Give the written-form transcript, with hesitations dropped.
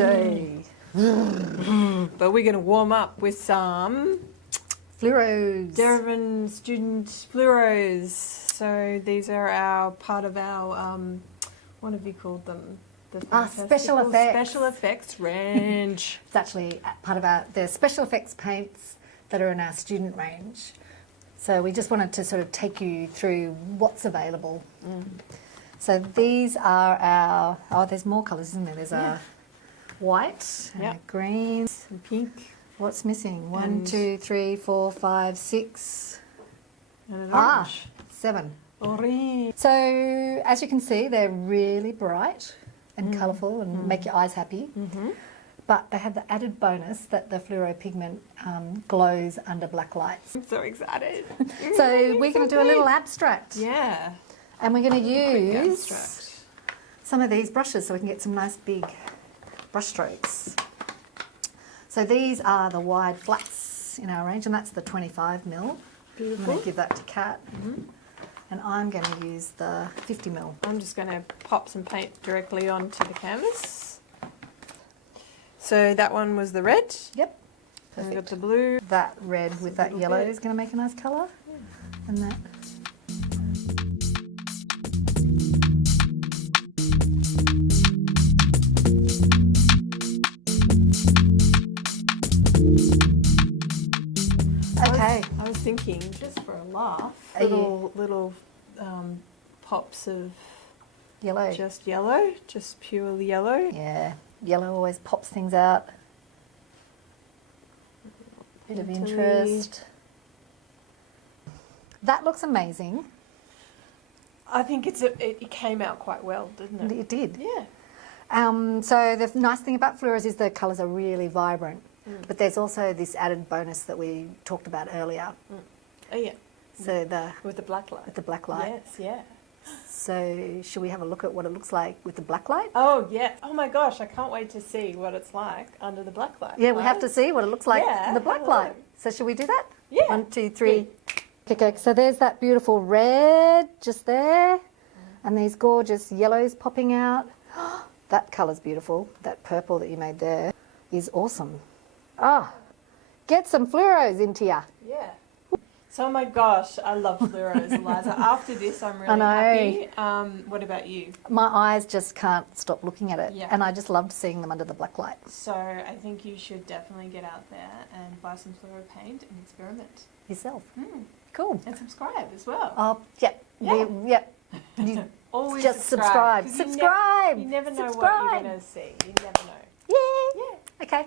day. But we're going to warm up with some Fluros. Derivan student Fluros. So these are our part of our what have you called them? The special effects. Special effects range. It's actually part of the special effects paints that are in our student range. So we just wanted to sort of take you through what's available. So these are our, there's more colours, isn't there? There's a white, and a green, and pink. What's missing? 1, 2, 3, 4, 5, 6. And an orange. 7. Orange. So as you can see, they're really bright and colourful and make your eyes happy. But they have the added bonus that the fluoro pigment glows under black lights. I'm so excited. So we're going to do a little abstract. Yeah. And we're going to use Abstract. some of these brushes so we can get some nice big brush strokes. So these are the wide flats in our range, and that's the 25 mil. Beautiful. I'm going to give that to Kat. And I'm going to use the 50 mil. I'm just going to pop some paint directly onto the canvas. So that one was the red. Yep. And we've got Perfect. the blue. That red with that yellow is going to make a nice colour. And that. Okay. I was thinking, just for a laugh, Are little pops of Yellow. just yellow, just pure yellow. Yeah, yellow always pops things out. Bit of interest. That looks amazing. I think it came out quite well, didn't it? It did. Yeah. So the nice thing about Fluros is the colours are really vibrant. But there's also this added bonus that we talked about earlier. Oh yeah. So With the black light. with the black light. Yes, yeah. So should we have a look at what it looks like with the black light? Oh yeah. Oh my gosh, I can't wait to see what it's like under the black light. Yeah, we have to see what it looks like Yeah, in the black have a light. look. So should we do that? Yeah. 1, 2, 3. Okay, so there's that beautiful red just there. And these gorgeous yellows popping out. That colour's beautiful. That purple that you made there is awesome. Ah, get some fluoros into ya. Yeah. So, oh my gosh, I love Fluros, Eliza. After this, I'm really I happy. What about you? My eyes just can't stop looking at it. Yeah. And I just loved seeing them under the black light. So, I think you should definitely get out there and buy some Fluro paint and experiment. Yourself. Cool. And subscribe as well. Oh, yep. Yeah. Yep. You Always just subscribe. 'cause Subscribe. You never know what Subscribe. you're going to see. You never know. Yeah. Yeah. Okay.